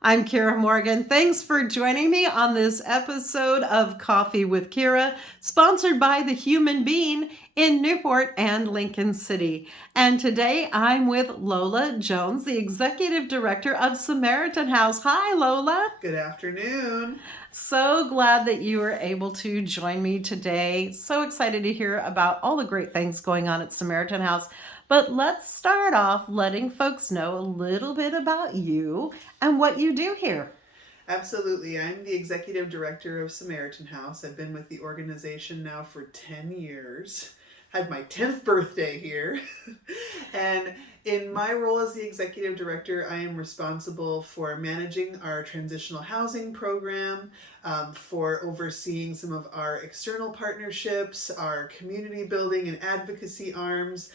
I'm Kiera Morgan. Thanks for joining me on this episode of Coffee with Kiera, sponsored by The Human Being in Newport and Lincoln City. And today I'm with Lola Jones, the Executive Director of Samaritan House. Hi, Lola. Good afternoon. So glad that you were able to join me today. So excited to hear about all the great things going on at Samaritan House. But let's start off letting folks know a little bit about you and what you do here. Absolutely. I'm the executive director of Samaritan House. I've been with the organization now for 10 years. Had my 10th birthday here. And in my role as the executive director, I am responsible for managing our transitional housing program, for overseeing some of our external partnerships, our community building and advocacy arms,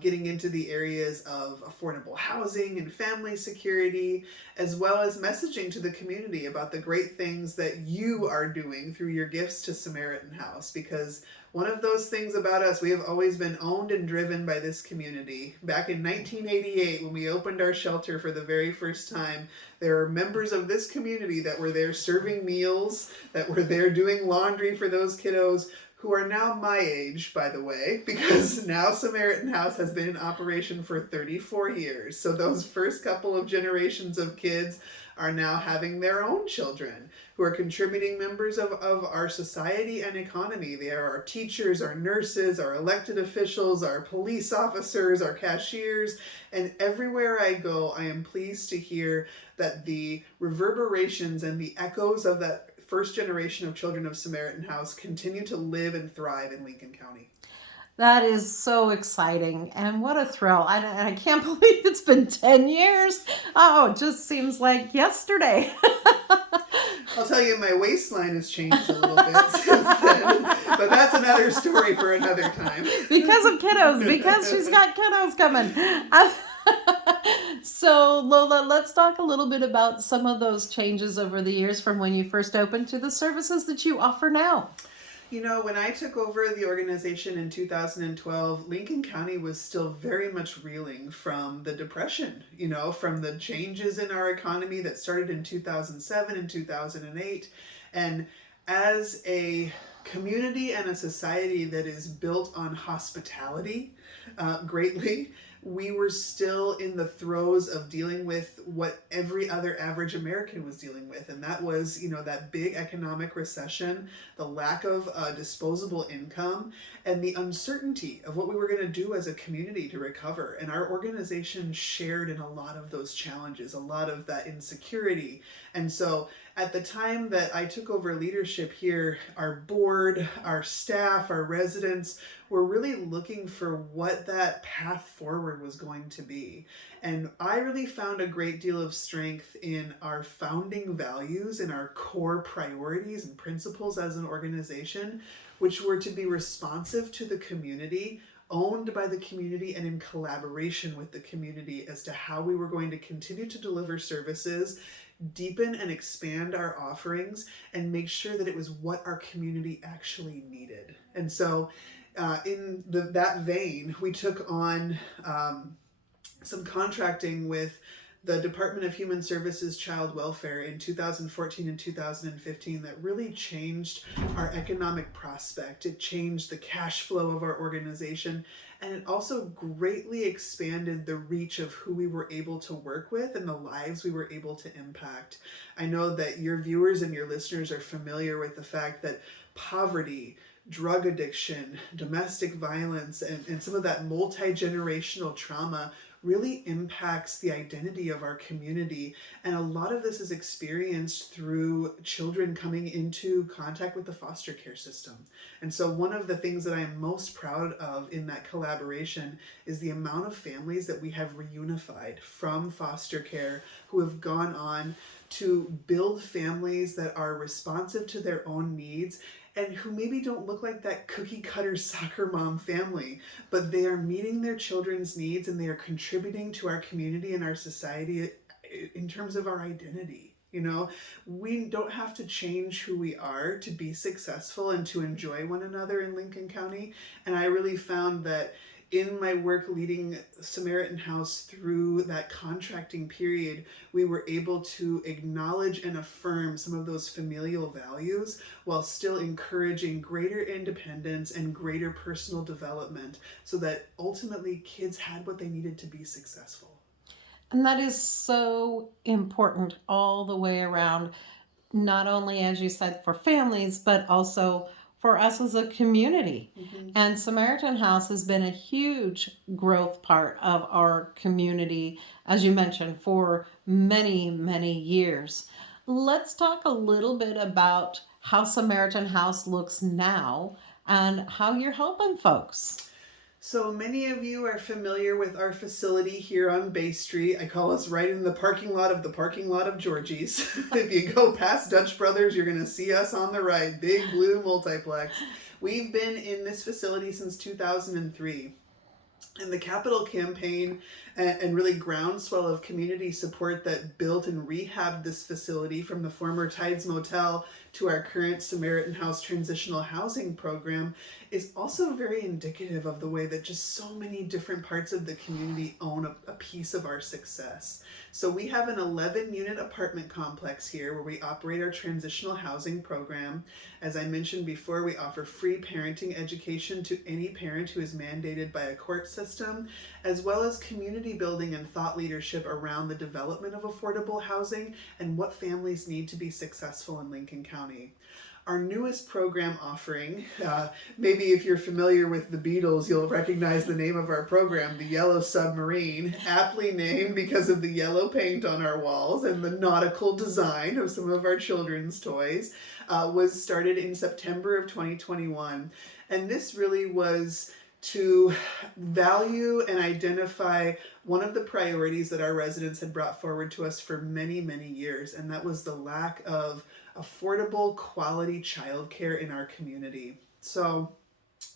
getting into the areas of affordable housing and family security, as well as messaging to the community about the great things that you are doing through your gifts to Samaritan House. Because one of those things about us, we have always been owned and driven by this community. Back in 1988, when we opened our shelter for the very first time, there were members of this community that were there serving meals, that were there doing laundry for those kiddos, who are now my age, by the way, because now Samaritan House has been in operation for 34 years. So those first couple of generations of kids are now having their own children who are contributing members of our society and economy. They are our teachers, our nurses, our elected officials, our police officers, our cashiers, and everywhere I go, I am pleased to hear that the reverberations and the echoes of that first generation of children of Samaritan House continue to live and thrive in Lincoln County. That is so exciting. And what a thrill. I can't believe it's been 10 years. Oh, it just seems like yesterday. I'll tell you, my waistline has changed a little bit since then, but that's another story for another time. Because of kiddos, because she's got kiddos coming. So, Lola, let's talk a little bit about some of those changes over the years from when you first opened to the services that you offer now. You know, when I took over the organization in 2012, Lincoln County was still very much reeling from the Depression, from the changes in our economy that started in 2007 and 2008. And as a community and a society that is built on hospitality greatly, we were still in the throes of dealing with what every other average American was dealing with. And that was, that big economic recession, the lack of disposable income, and the uncertainty of what we were going to do as a community to recover. And our organization shared in a lot of those challenges, a lot of that insecurity. And so at the time that I took over leadership here, our board, our staff, our residents were really looking for what that path forward was going to be. And I really found a great deal of strength in our founding values and our core priorities and principles as an organization, which were to be responsive to the community, owned by the community, and in collaboration with the community as to how we were going to continue to deliver services, deepen and expand our offerings, and make sure that it was what our community actually needed. And so in that vein, we took on some contracting with the Department of Human Services Child Welfare in 2014 and 2015 that really changed our economic prospect. It changed the cash flow of our organization, and it also greatly expanded the reach of who we were able to work with and the lives we were able to impact. I know that your viewers and your listeners are familiar with the fact that poverty, drug addiction, domestic violence, and some of that multi-generational trauma really impacts the identity of our community. And a lot of this is experienced through children coming into contact with the foster care system. And so one of the things that I am most proud of in that collaboration is the amount of families that we have reunified from foster care who have gone on to build families that are responsive to their own needs and who maybe don't look like that cookie cutter soccer mom family, but they are meeting their children's needs and they are contributing to our community and our society in terms of our identity. We don't have to change who we are to be successful and to enjoy one another in Lincoln County. And I really found that in my work leading Samaritan House through that contracting period, we were able to acknowledge and affirm some of those familial values while still encouraging greater independence and greater personal development so that ultimately kids had what they needed to be successful. And that is so important all the way around, not only, as you said, for families, but also for us as a community. Mm-hmm. And Samaritan House has been a huge growth part of our community, as you mentioned, for many, many years. Let's talk a little bit about how Samaritan House looks now and how you're helping folks. So many of you are familiar with our facility here on Bay Street. I call us right in the parking lot of Georgie's. If you go past Dutch Brothers, you're going to see us on the right. Big blue multiplex. We've been in this facility since 2003. And the capital campaign and really groundswell of community support that built and rehabbed this facility, from the former Tides Motel to our current Samaritan House transitional housing program, is also very indicative of the way that just so many different parts of the community own a piece of our success. So we have an 11-unit apartment complex here where we operate our transitional housing program. As I mentioned before, we offer free parenting education to any parent who is mandated by a court system, as well as community building and thought leadership around the development of affordable housing and what families need to be successful in Lincoln County. Our newest program offering, maybe if you're familiar with the Beatles, you'll recognize the name of our program, the Yellow Submarine, aptly named because of the yellow paint on our walls and the nautical design of some of our children's toys, was started in September of 2021. And this really was to value and identify one of the priorities that our residents had brought forward to us for many, many years, and that was the lack of affordable, quality childcare in our community. So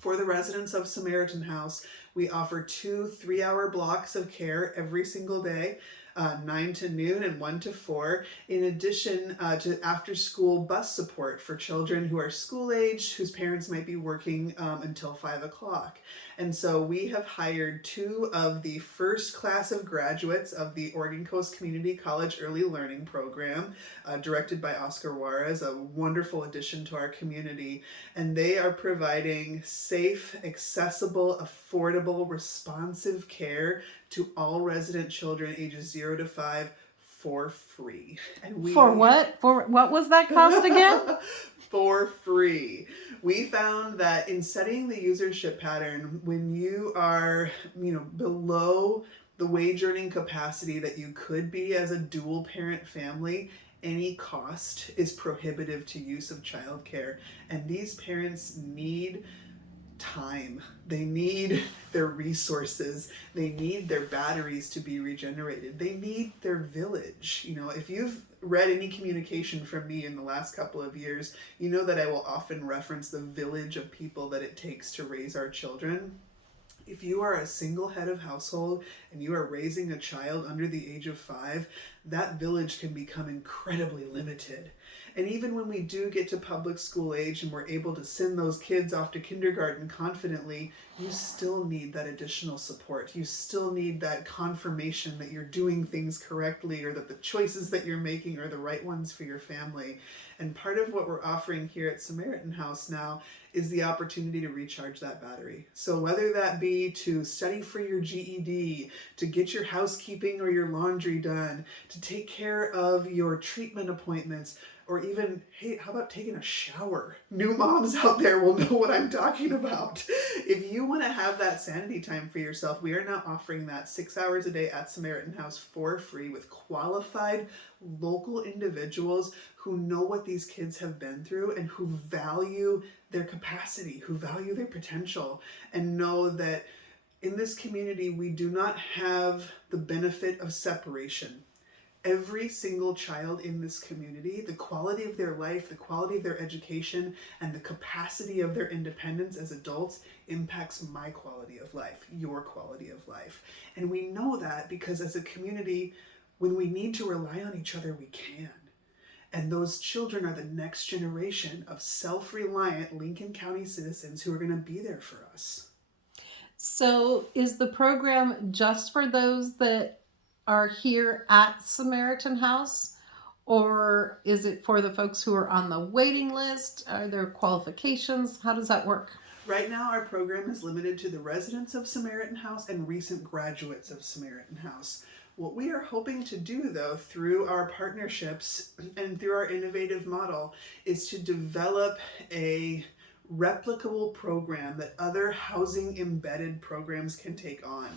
for the residents of Samaritan House, we offer 2 3-hour blocks of care every single day, 9 to noon and 1 to 4, in addition to after-school bus support for children who are school-aged, whose parents might be working until 5 o'clock. And so we have hired 2 of the first class of graduates of the Oregon Coast Community College Early Learning Program, directed by Oscar Juarez, a wonderful addition to our community. And they are providing safe, accessible, affordable, responsive care to all resident children ages 0 to 5 for free. And For what? For what was that cost again? For free. We found that in setting the usership pattern, when you are, below the wage earning capacity that you could be as a dual parent family, any cost is prohibitive to use of childcare. And these parents need time. They need their resources. They need their batteries to be regenerated. They need their village. If you've read any communication from me in the last couple of years, you know that I will often reference the village of people that it takes to raise our children. If you are a single head of household and you are raising a child under the age of 5, that village can become incredibly limited. And even when we do get to public school age and we're able to send those kids off to kindergarten confidently, you still need that additional support. You still need that confirmation that you're doing things correctly or that the choices that you're making are the right ones for your family. And part of what we're offering here at Samaritan House now is the opportunity to recharge that battery. So whether that be to study for your GED, to get your housekeeping or your laundry done, to take care of your treatment appointments, or even, hey, how about taking a shower? New moms out there will know what I'm talking about. If you want to have that sanity time for yourself, we are now offering that 6 hours a day at Samaritan House for free with qualified local individuals who know what these kids have been through and who value their capacity, who value their potential, and know that in this community, we do not have the benefit of separation. Every single child in this community, the quality of their life, the quality of their education, and the capacity of their independence as adults impacts my quality of life, your quality of life. And we know that because as a community, when we need to rely on each other, we can. And those children are the next generation of self-reliant Lincoln County citizens who are going to be there for us. So, is the program just for those that are here at Samaritan House? Or is it for the folks who are on the waiting list? Are there qualifications? How does that work? Right now, our program is limited to the residents of Samaritan House and recent graduates of Samaritan House. What we are hoping to do, though, through our partnerships and through our innovative model, is to develop a replicable program that other housing embedded programs can take on.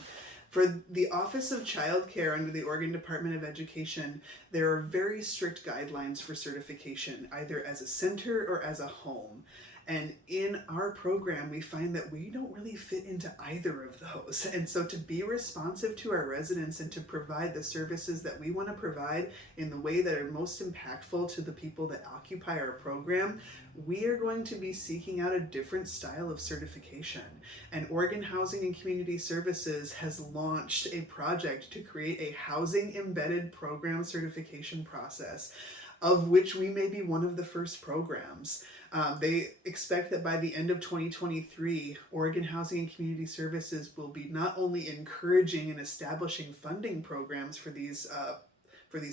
For the Office of Child Care under the Oregon Department of Education, there are very strict guidelines for certification, either as a center or as a home. And in our program, we find that we don't really fit into either of those. And so, to be responsive to our residents and to provide the services that we want to provide in the way that are most impactful to the people that occupy our program, we are going to be seeking out a different style of certification. And Oregon Housing and Community Services has launched a project to create a housing embedded program certification process, of which we may be one of the first programs. They expect that by the end of 2023, Oregon Housing and Community Services will be not only encouraging and establishing funding programs for these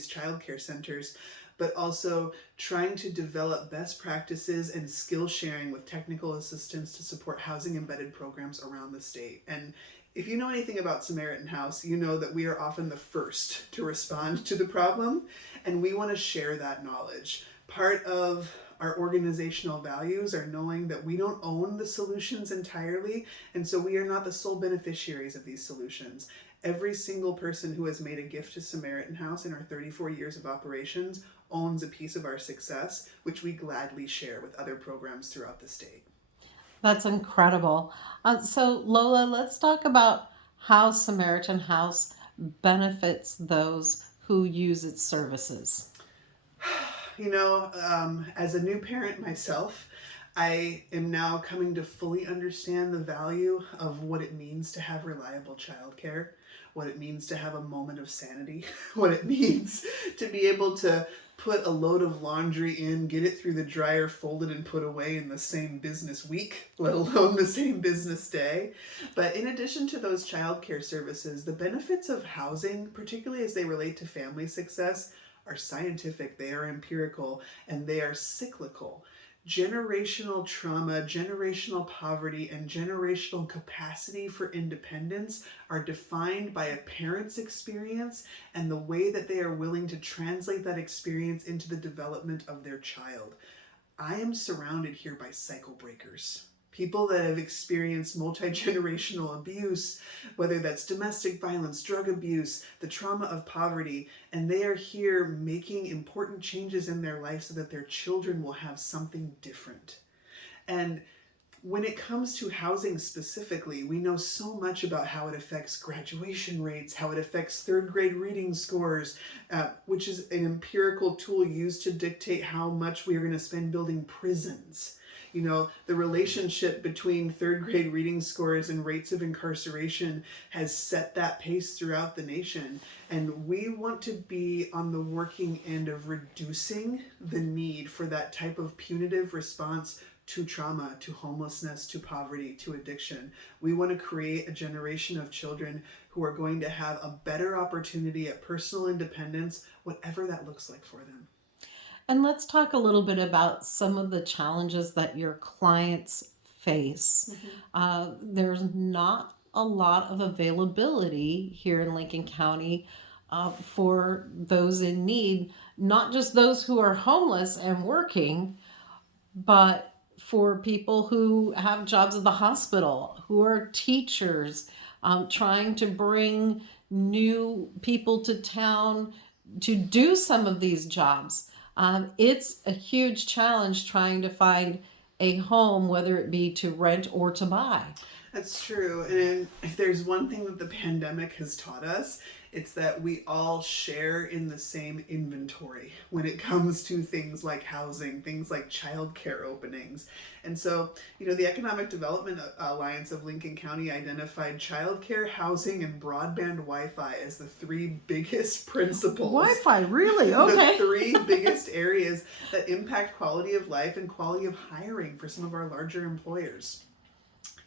child care centers, but also trying to develop best practices and skill sharing with technical assistance to support housing embedded programs around the state. And if you know anything about Samaritan House, you know that we are often the first to respond to the problem, and we want to share that knowledge. Part of our organizational values are knowing that we don't own the solutions entirely, and so we are not the sole beneficiaries of these solutions. Every single person who has made a gift to Samaritan House in our 34 years of operations owns a piece of our success, which we gladly share with other programs throughout the state. That's incredible. So, Lola, let's talk about how Samaritan House benefits those who use its services. As a new parent myself, I am now coming to fully understand the value of what it means to have reliable childcare, what it means to have a moment of sanity, what it means to be able to put a load of laundry in, get it through the dryer, fold it, and put away in the same business week, let alone the same business day. But in addition to those childcare services, the benefits of housing, particularly as they relate to family success, are scientific, they are empirical, and they are cyclical. Generational trauma, generational poverty, and generational capacity for independence are defined by a parent's experience and the way that they are willing to translate that experience into the development of their child. I am surrounded here by cycle breakers. People that have experienced multi-generational abuse, whether that's domestic violence, drug abuse, the trauma of poverty, and they are here making important changes in their life so that their children will have something different. And when it comes to housing specifically, we know so much about how it affects graduation rates, how it affects third grade reading scores, which is an empirical tool used to dictate how much we are going to spend building prisons. The relationship between third grade reading scores and rates of incarceration has set that pace throughout the nation. And we want to be on the working end of reducing the need for that type of punitive response to trauma, to homelessness, to poverty, to addiction. We want to create a generation of children who are going to have a better opportunity at personal independence, whatever that looks like for them. And let's talk a little bit about some of the challenges that your clients face. There's not a lot of availability here in Lincoln County for those in need, not just those who are homeless and working, but for people who have jobs at the hospital, who are teachers, trying to bring new people to town to do some of these jobs. It's a huge challenge trying to find a home, whether it be to rent or to buy. That's true. And if there's one thing that the pandemic has taught us, it's that we all share in the same inventory when it comes to things like housing, things like childcare openings. And so, the Economic Development Alliance of Lincoln County identified childcare, housing, and broadband Wi-Fi as the three biggest principles. Wi-Fi, really? Okay. The three biggest areas that impact quality of life and quality of hiring for some of our larger employers.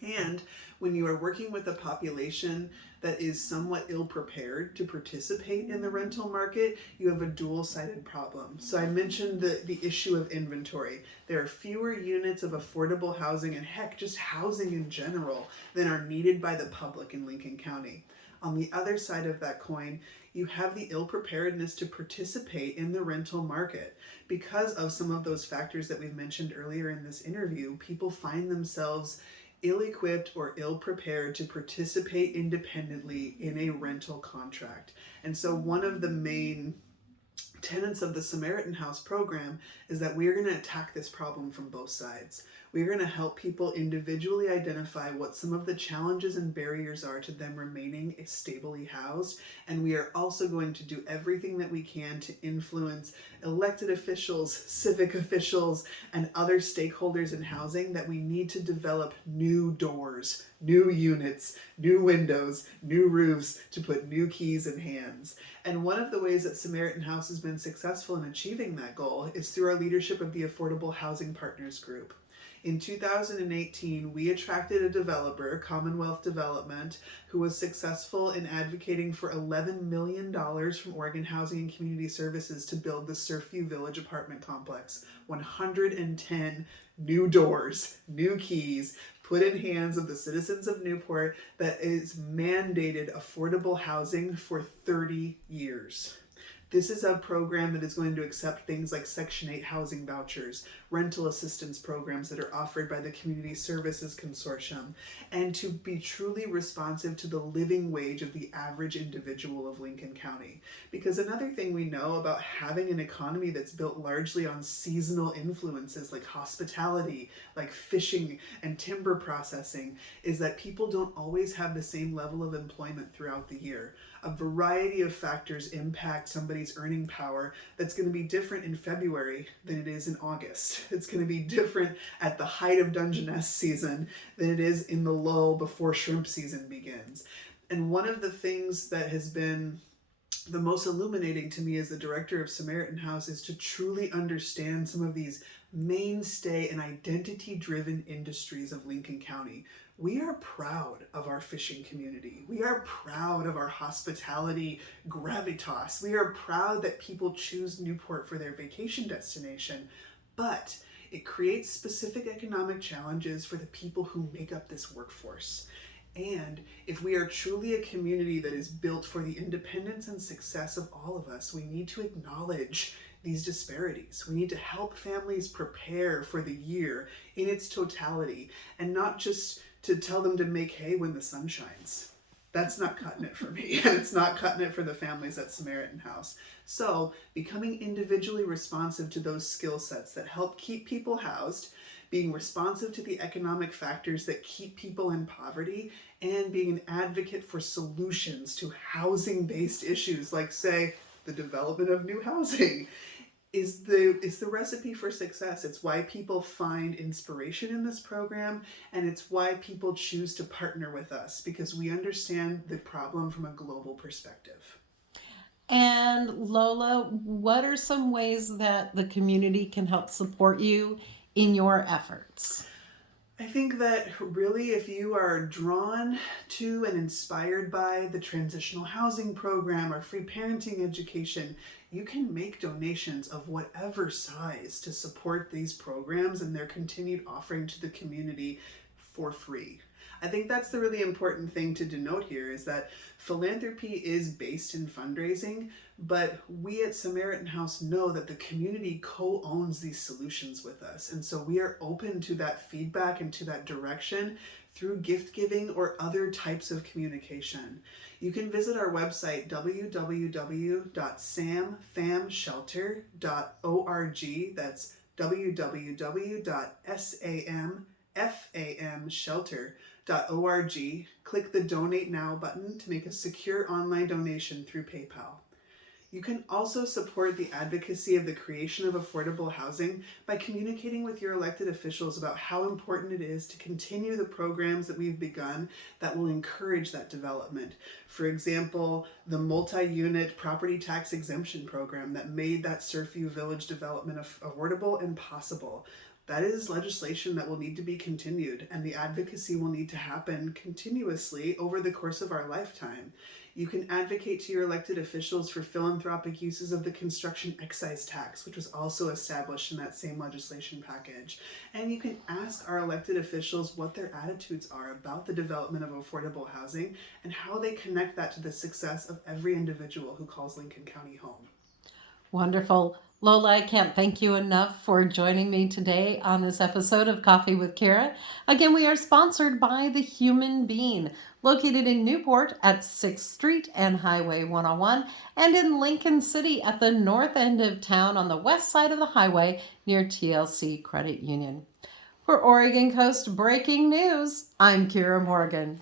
And when you are working with a population that is somewhat ill-prepared to participate in the rental market, you have a dual-sided problem. So I mentioned the issue of inventory. There are fewer units of affordable housing, and heck, just housing in general, than are needed by the public in Lincoln County. On the other side of that coin, you have the ill-preparedness to participate in the rental market. Because of some of those factors that we've mentioned earlier in this interview, people find themselves ill-equipped or ill-prepared to participate independently in a rental contract. And so one of the main tenets of the Samaritan House program is that we're going to attack this problem from both sides. We're going to help people individually identify what some of the challenges and barriers are to them remaining stably housed, and we are also going to do everything that we can to influence elected officials, civic officials, and other stakeholders in housing that we need to develop new doors, new units, new windows, new roofs to put new keys in hands. And one of the ways that Samaritan House has been successful in achieving that goal is through our leadership of the Affordable Housing Partners Group. In 2018, we attracted a developer, Commonwealth Development, who was successful in advocating for $11 million from Oregon Housing and Community Services to build the Surfview Village apartment complex. 110 new doors, new keys, put in hands of the citizens of Newport that is mandated affordable housing for 30 years. This is a program that is going to accept things like Section 8 housing vouchers, rental assistance programs that are offered by the Community Services Consortium, and to be truly responsive to the living wage of the average individual of Lincoln County. Because another thing we know about having an economy that's built largely on seasonal influences like hospitality, like fishing and timber processing, is that people don't always have the same level of employment throughout the year. A variety of factors impact somebody's earning power that's going to be different in February than it is in August. It's going to be different at the height of Dungeness season than it is in the lull before shrimp season begins. And one of the things that has been the most illuminating to me as the director of Samaritan House is to truly understand some of these mainstay and identity-driven industries of Lincoln County. We are proud of our fishing community. We are proud of our hospitality gravitas. We are proud that people choose Newport for their vacation destination, but it creates specific economic challenges for the people who make up this workforce. And if we are truly a community that is built for the independence and success of all of us, we need to acknowledge these disparities. We need to help families prepare for the year in its totality and not just to tell them to make hay when the sun shines. That's not cutting it for me, and it's not cutting it for the families at Samaritan House. So becoming individually responsive to those skill sets that help keep people housed, being responsive to the economic factors that keep people in poverty, and being an advocate for solutions to housing-based issues like, say, the development of new housing, is the recipe for success. It's why people find inspiration in this program, and it's why people choose to partner with us, because we understand the problem from a global perspective. And Lola, what are some ways that the community can help support you in your efforts? I think that really, if you are drawn to and inspired by the transitional housing program or free parenting education, you can make donations of whatever size to support these programs and their continued offering to the community for free. I think that's the really important thing to denote here, is that philanthropy is based in fundraising, but we at Samaritan House know that the community co-owns these solutions with us. And so we are open to that feedback and to that direction through gift giving or other types of communication. You can visit our website, www.samfamshelter.org. That's www.samfamshelter.org. Click the Donate Now button to make a secure online donation through PayPal. You can also support the advocacy of the creation of affordable housing by communicating with your elected officials about how important it is to continue the programs that we've begun that will encourage that development. For example, the multi-unit property tax exemption program that made that Surfview Village development affordable and possible. that is legislation that will need to be continued, and the advocacy will need to happen continuously over the course of our lifetime. You can advocate to your elected officials for philanthropic uses of the construction excise tax, which was also established in that same legislation package. And you can ask our elected officials what their attitudes are about the development of affordable housing and how they connect that to the success of every individual who calls Lincoln County home. Wonderful. Lola, I can't thank you enough for joining me today on this episode of Coffee with Kiera. Again, we are sponsored by The Human Bean, located in Newport at 6th Street and Highway 101, and in Lincoln City at the north end of town on the west side of the highway near TLC Credit Union. For Oregon Coast Breaking News, I'm Kiera Morgan.